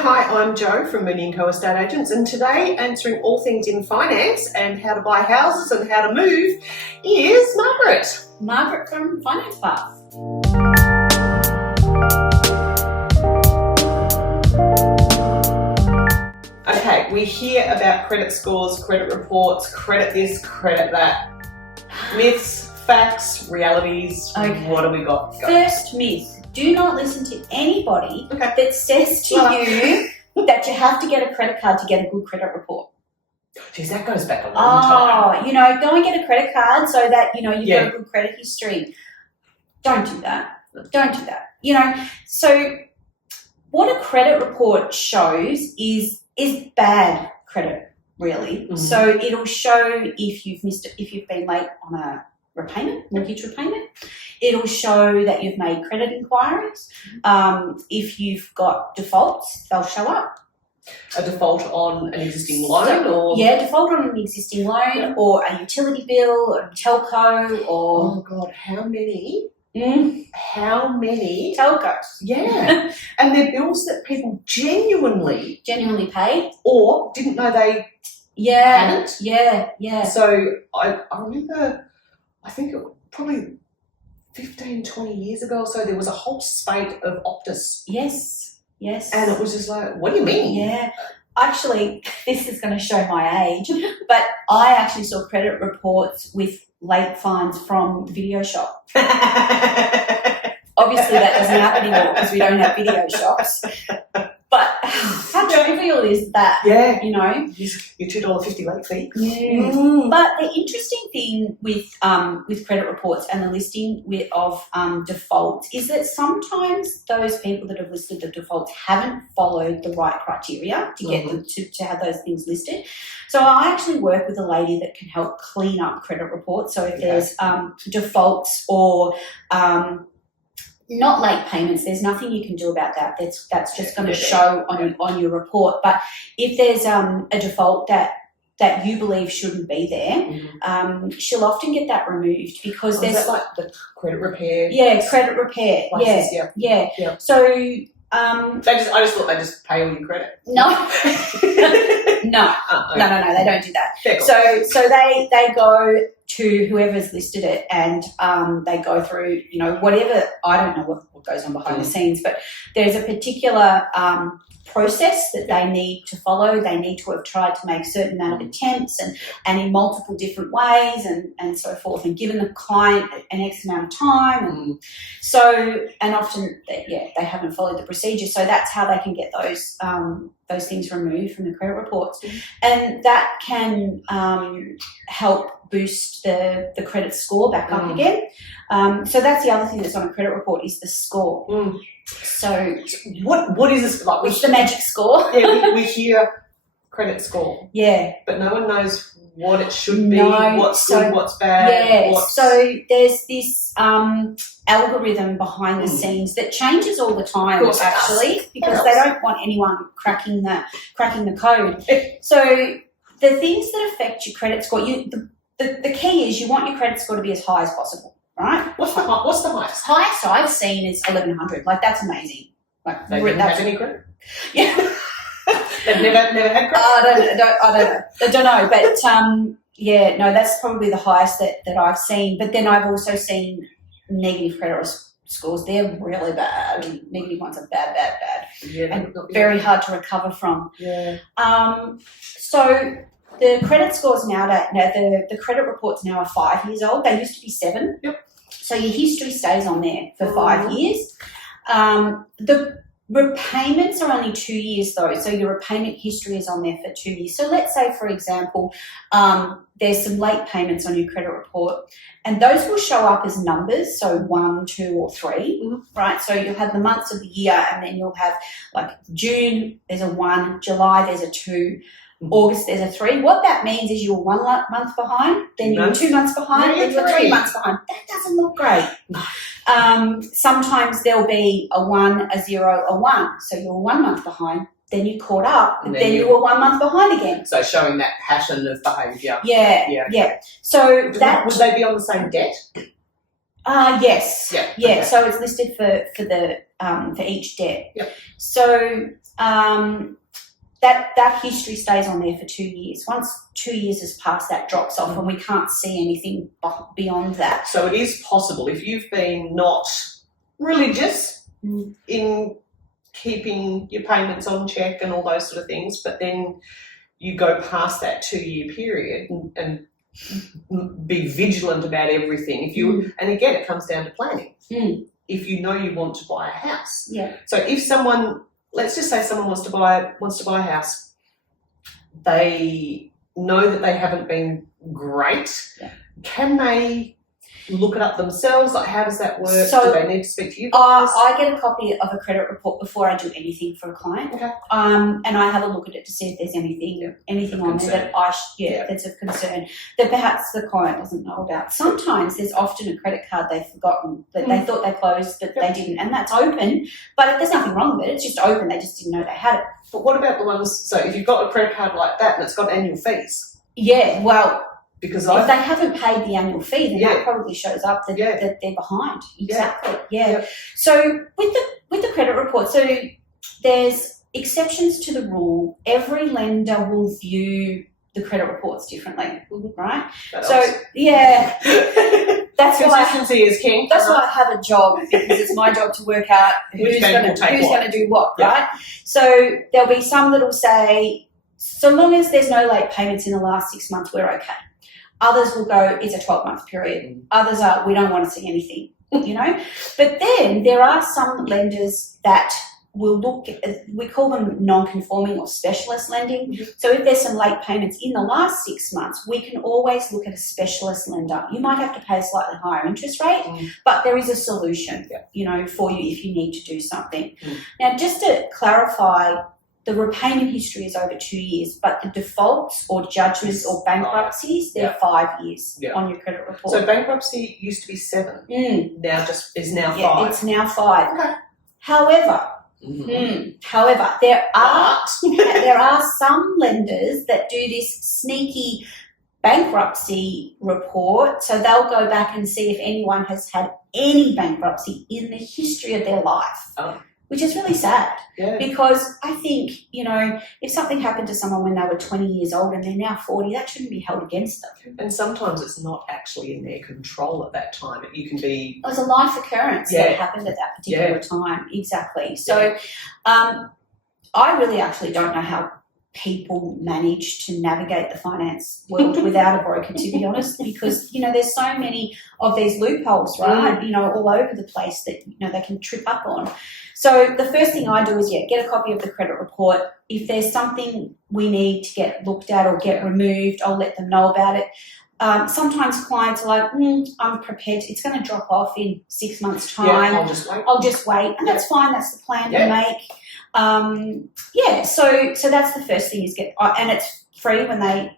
Hi, I'm Jo from Mooney & Co Estate Agents, and today answering all things in finance and how to buy houses and how to move is Margaret. Margaret from Finance Path. Okay, we hear about credit scores, credit reports, credit this, credit that. Myths, facts, realities. Okay. What have we got? Go. First myth, do not listen to anybody Okay. that says to you that you have to get a credit card to get a good credit report. Geez, that goes back a long time. Go and get a credit card so that, you've Yeah. got a good credit history. Don't do that. Don't do that. So what a credit report shows is bad credit, really. Mm-hmm. So it'll show if you've been late on a mortgage repayment. It'll show that you've made credit inquiries. If you've got defaults, they'll show up. A default on an existing loan or? Yeah, default on an existing loan or a utility bill or a telco or... Oh God, how many? Mm. How many? Telcos. Yeah. And they're bills that people genuinely Paid. or didn't know they Yeah. hadn't. Yeah. So I remember, I think it was probably 15, 20 years ago or so, there was a whole spate of Optus. Yes. And it was just like, what do you mean? Yeah. Actually, this is going to show my age, but I actually saw credit reports with late fines from the video shop. Obviously, that doesn't happen anymore because we don't have video shops. But how trivial is that? Yeah. You know? Your $2.50 late fee. Yeah. Mm. But the interesting thing with credit reports and the listing of defaults is that sometimes those people that have listed the defaults haven't followed the right criteria to get them to have those things listed. So I actually work with a lady that can help clean up credit reports. So if there's defaults or not late payments, there's nothing you can do about that. That's just going to show on your report. But if there's a default that you believe shouldn't be there, she'll often get that removed because there's is that like the credit repair? Yeah, credit repair. License, Yeah. So I just thought they just pay all your credit. no. Okay. No, they don't do that. Yeah, cool. So they go to whoever's listed it and they go through, whatever, I don't know what goes on behind the scenes, but there's a particular process that they need to follow. They need to have tried to make a certain amount of attempts and in multiple different ways and so forth, and given the client an X amount of time. And so, and often, they haven't followed the procedure. So that's how they can get those things removed from the credit reports. And that can help boost the credit score back up again. So that's the other thing that's on a credit report is the score. So what is this like? it's the magic score. Yeah, we hear credit score. Yeah. But no one knows what it should be, No, what's good, what's bad. Yeah, so there's this algorithm behind the scenes that changes all the time, actually, because they don't want anyone cracking the code. So the things that affect your credit score, the key is you want your credit score to be as high as possible, right? What's the highest? Highest I've seen is 1100. Like, that's amazing. Like, They didn't have any credit? Yeah. They've never had credit? I don't know, but that's probably the highest that I've seen. But then I've also seen negative credit scores. They're really bad. Negative ones are bad. Yeah, and very hard to recover from. Yeah. So the credit scores the credit reports now are 5 years old. They used to be 7. Yep. So your history stays on there for 5 years. The repayments are only 2 years though, so your repayment history is on there for 2 years. So let's say, for example, there's some late payments on your credit report, and those will show up as numbers, so 1, 2, or 3, right? So you'll have the months of the year, and then you'll have like June, there's a 1, July, there's a 2, August, there's a 3. What that means is you're 1 month behind, then you're 2 months behind, then you're 3 months behind. That doesn't look great. Sometimes there'll be a 1, a 0, a 1. So you're 1 month behind, then you caught up, and then you were 1 month behind again. So showing that pattern of behaviour. Yeah. So would they be on the same debt? Yes. Yeah. Yeah. Okay. So it's listed for each debt. Yep. So that history stays on there for 2 years. Once 2 years has passed, that drops off, and we can't see anything beyond that. So it is possible if you've been not religious in keeping your payments on check and all those sort of things, but then you go past that 2 year period and be vigilant about everything. If you and again, it comes down to planning. If you know you want to buy a house, So if someone, let's just say someone wants to buy a house, they know that they haven't been great. Can they look it up themselves? Like, how does that work? So do they need to speak to you guys? I get a copy of a credit report before I do anything for a client. Okay. And I have a look at it to see if there's anything on there that that's of concern that perhaps the client doesn't know about. Sometimes there's often a credit card they've forgotten that they thought they closed, but they didn't, and that's open. But there's nothing wrong with it. It's just open. They just didn't know they had it. But what about the ones? So if you've got a credit card like that and it's got annual fees, well. because if they haven't paid the annual fee, then that probably shows up that, that they're behind. Exactly. So with the credit report, so there's exceptions to the rule. Every lender will view the credit reports differently, right? That's why consistency is king. That's why I have a job, because it's my job to work out who's going to do what, right? So there'll be some that'll say, so long as there's no late payments in the last 6 months, we're okay. Others will go, it's a 12-month period. Others are, we don't want to see anything, But then there are some lenders that will look at, we call them non-conforming or specialist lending. So if there's some late payments in the last 6 months, we can always look at a specialist lender. You might have to pay a slightly higher interest rate, but there is a solution, for you if you need to do something. Now, just to clarify, the repayment history is over 2 years, but the defaults or judgments or bankruptcies, they're 5 years on your credit report. So bankruptcy used to be 7. Now is now 5. It's now 5. Okay. However, there are some lenders that do this sneaky bankruptcy report. So they'll go back and see if anyone has had any bankruptcy in the history of their life. Which is really sad, because I think, if something happened to someone when they were 20 years old and they're now 40, that shouldn't be held against them. And sometimes it's not actually in their control at that time. You can be... It was a life occurrence that happened at that particular time. Exactly. So I really actually don't know how people manage to navigate the finance world without a broker, to be honest, because, there's so many of these loopholes, right, all over the place that, they can trip up on. So the first thing I do is, get a copy of the credit report. If there's something we need to get looked at or get removed, I'll let them know about it. Sometimes clients are like, I'm prepared. It's going to drop off in 6 months' time. I'll just wait. And that's fine. That's the plan to make. So that's the first thing is and it's free when they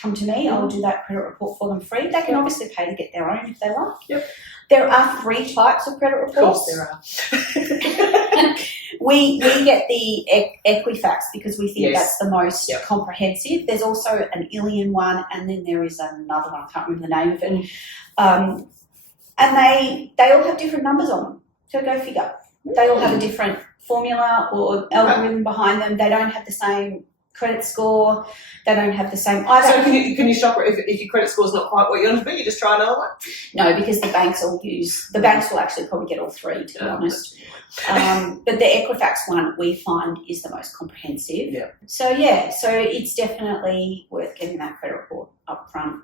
come to me. I'll do that credit report for them free. They can obviously pay to get their own if they like. There are 3 types of credit reports. Of course there are. We get the Equifax because we think that's the most comprehensive. There's also an Ilion one, and then there is another one. I can't remember the name of it. And they all have different numbers on them. So go figure. They all have a different formula or algorithm behind them. They don't have the same credit score. They don't have the same. So can you shop if your credit score is not quite what you want to be? You just try another one. No, because the banks will actually probably get all 3, to be honest. But the Equifax one we find is the most comprehensive. So it's definitely worth getting that credit report up front.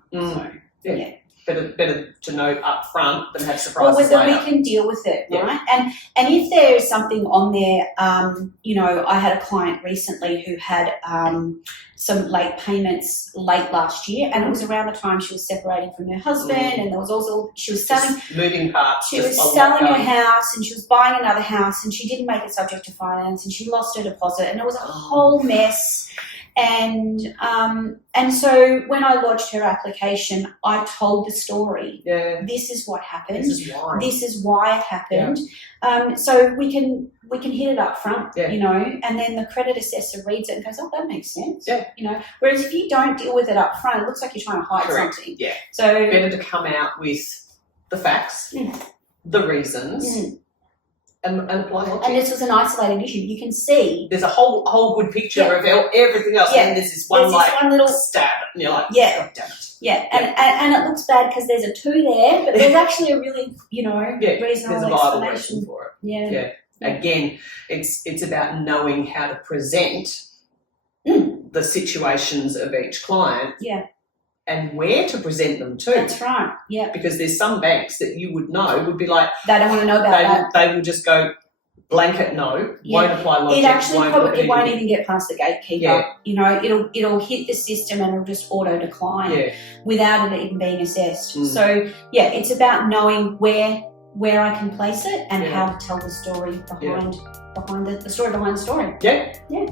Better to know up front than have surprises later. We can deal with it, right? And if there's something on there, I had a client recently who had some late payments late last year, and it was around the time she was separating from her husband, and there was also she was selling moving parts. She was selling her house, and she was buying another house, and she didn't make it subject to finance, and she lost her deposit, and it was a whole mess. And so when I lodged her application, I told the story. This is what happened. This is why it happened. So we can hit it up front, and then the credit assessor reads it and goes, oh, that makes sense. Whereas if you don't deal with it up front, it looks like you're trying to hide something. So better to come out with the facts, the reasons, and apply logic. And this was an isolated issue. You can see There's a whole good picture Yeah. of everything else, Yeah. and then there's this one there's this like one little stab, and you're like, Yeah. God damn it. Yeah, and it looks bad because there's a 2 there, but there's actually a really, Yeah, reasonable there's a viable explanation. reason for it. Yeah. Yeah. Again, it's about knowing how to present the situations of each client. Yeah. And where to present them to. That's right. Yeah. Because there's some banks that you would know would be like, They don't want to know about that. they will just go blanket no, Yeah. won't apply logic. It actually won't probably look it at won't anything. even get past the gatekeeper. Yeah. You know, it'll hit the system and it'll just auto decline Yeah. without it even being assessed. Mm. So yeah, it's about knowing where I can place it and Yeah. how to tell the story behind the story behind the story. Yeah. Yeah.